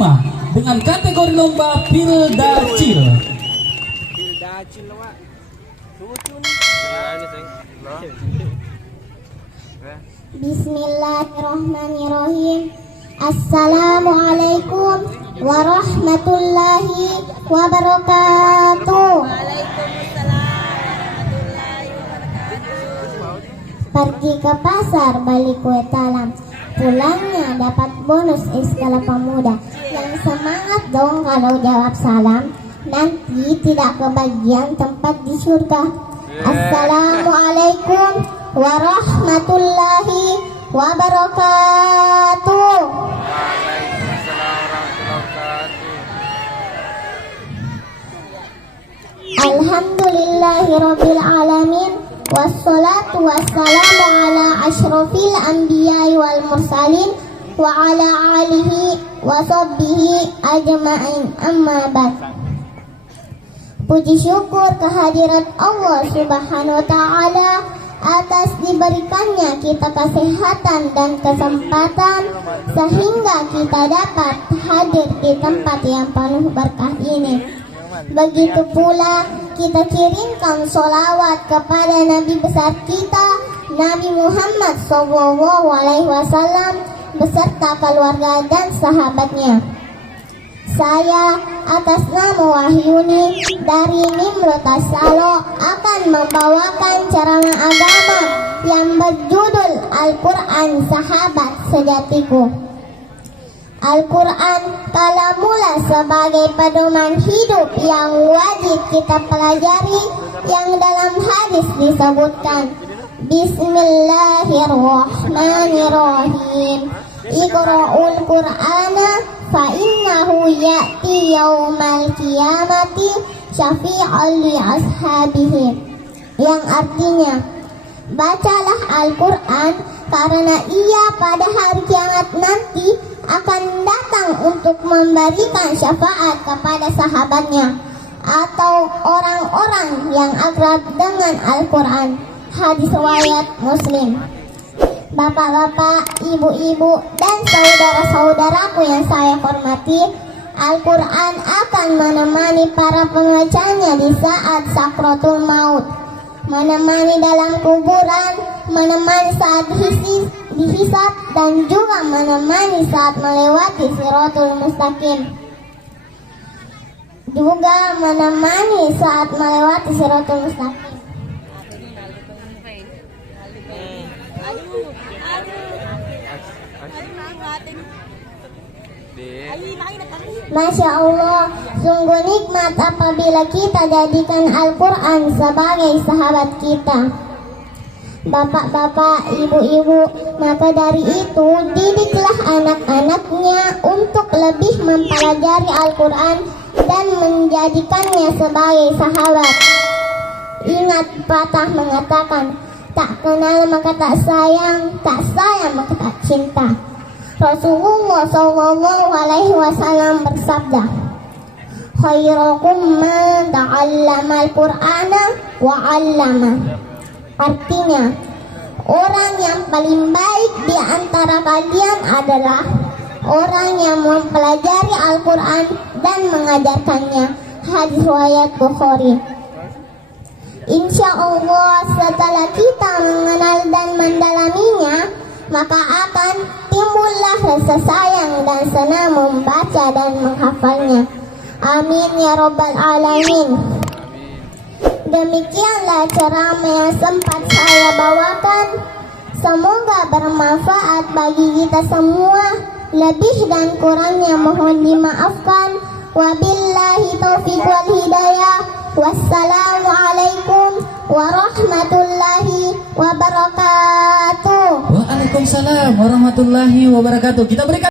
kelima dengan kategori lomba Pildacil. Bismillahirrahmanirrahim. Assalamualaikum warahmatullahi wabarakatuh. Pergi ke pasar beli kue talam, pulangnya dapat bonus es kelapa muda. Yang semangat dong kalau jawab salam, nanti tidak kebagian tempat di surga. Assalamualaikum warahmatullahi wabarakatuh. Alhamdulillahirabbil alamin. Wassalatu wassalamu ala asyrafil anbiya'i wal mursalin wa ala alihi wa sahbihi ajma'in, amma ba'd. Puji syukur kehadirat Allah Subhanahu wa ta'ala atas diberikannya kita kesehatan dan kesempatan sehingga kita dapat hadir di tempat yang penuh berkah ini. Begitu pula kita kirimkan sholawat kepada Nabi besar kita, Nabi Muhammad SAW beserta keluarga dan sahabatnya. Saya atas nama Wahyuni dari Nimrut Asalo akan membawakan ceramah agama yang berjudul Al-Quran Sahabat Sejatiku. Al-Quran kalamullah sebagai pedoman hidup yang wajib kita pelajari, yang dalam hadis disebutkan, Bismillahirrahmanirrahim. Iqra'ul Qur'ana fa innahu ya'ti yaumal qiyamati syafi'an li ashabihi. Yang artinya, bacalah Al-Quran karena ia pada hari kiamat nanti akan datang untuk memberikan syafaat kepada sahabatnya atau orang-orang yang akrab dengan Al-Quran. Hadis riwayat Muslim. Bapak-bapak, ibu-ibu, dan saudara-saudaraku yang saya hormati, Al-Quran akan menemani para pembacanya di saat sakratul maut, menemani dalam kuburan, menemani saat dihisab, dan juga menemani saat melewati Shiratul Mustaqim. Juga menemani saat melewati Shiratul Mustaqim. Masya Allah, sungguh nikmat apabila kita jadikan Al-Quran sebagai sahabat kita. Bapak-bapak, ibu-ibu, maka dari itu didiklah anak-anaknya untuk lebih mempelajari Al-Quran dan menjadikannya sebagai sahabat. Ingat patah mengatakan, tak kenal maka tak sayang maka tak cinta. Rasulullah SAW bersabda, khairukum man ta'allama al-Qur'ana wa 'allama. Artinya, orang yang paling baik di antara kalian adalah orang yang mempelajari Al-Quran dan mengajarkannya. Hadis riwayat Bukhari. Insya Allah setelah kita mengenal dan mendalaminya, maka akan timbullah rasa sayang dan senang membaca dan menghafalnya. Amin ya rabbal alamin. Demikianlah ceramah yang sempat saya bawakan. Semoga bermanfaat bagi kita semua. Lebih dan kurangnya mohon dimaafkan. Wabillahi taufiq wal hidayah. Wassalamualaikum warahmatullahi wabarakatuh. Waalaikumsalam warahmatullahi wabarakatuh. Kita berikan